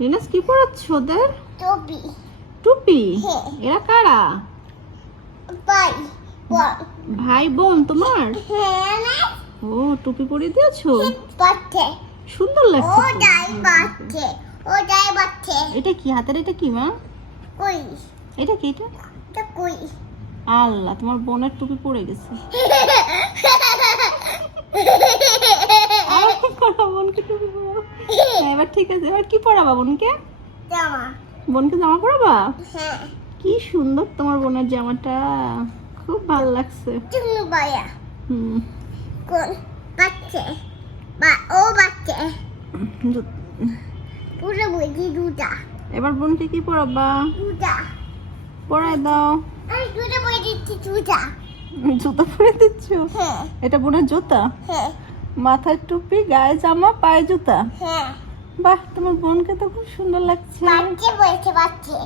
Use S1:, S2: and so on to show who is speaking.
S1: রিনাস কি পড়াচ্ছ ওদের?
S2: টবি
S1: টুপি?
S2: হ্যাঁ।
S1: এরা কারা?
S2: ওয়ান
S1: ভাই বোন তোমার?
S2: হ্যাঁ
S1: ও টুপি পরিয়ে দিয়েছ? সুন্দর লাগছে এটা কি হাতের এটা কি মা?
S2: কই?
S1: এটা কি এটা? আল্লাহ তোমার বোনের টুপি পড়ে গেছে আবার কি করবা বোনকে টুপি পরাবো হ্যাঁ, এবার ঠিক আছে। এবার কি পরাবা বোনকে?
S2: জামা।
S1: বোনকে জামা পরাবা
S2: হ্যাঁ।
S1: কি সুন্দর তোমার বোনের জামাটা। খুব ভালো লাগছে।
S2: তুমি বায়া।
S1: হুম।
S2: কোন বাচ্চে? বা ও বাচ্চে। পুরো বুঝি দুটা।
S1: এবার বোনকে কি পরাবা
S2: দুটা।
S1: পরায় দাও।
S2: আমি দুটো বই দিচ্ছি দুটা
S1: জুতা পরে দিচ্ছ?
S2: হ্যাঁ।
S1: এটা বোনের জুতা?
S2: হ্যাঁ।
S1: মাথায় টুপি গায়ে জামা পায়ে জুতা।
S2: হ্যাঁ।
S1: বাহ তোমার বোনকে তো খুব সুন্দর লাগছে।
S2: বাচ্চে বলছে বাচ্চে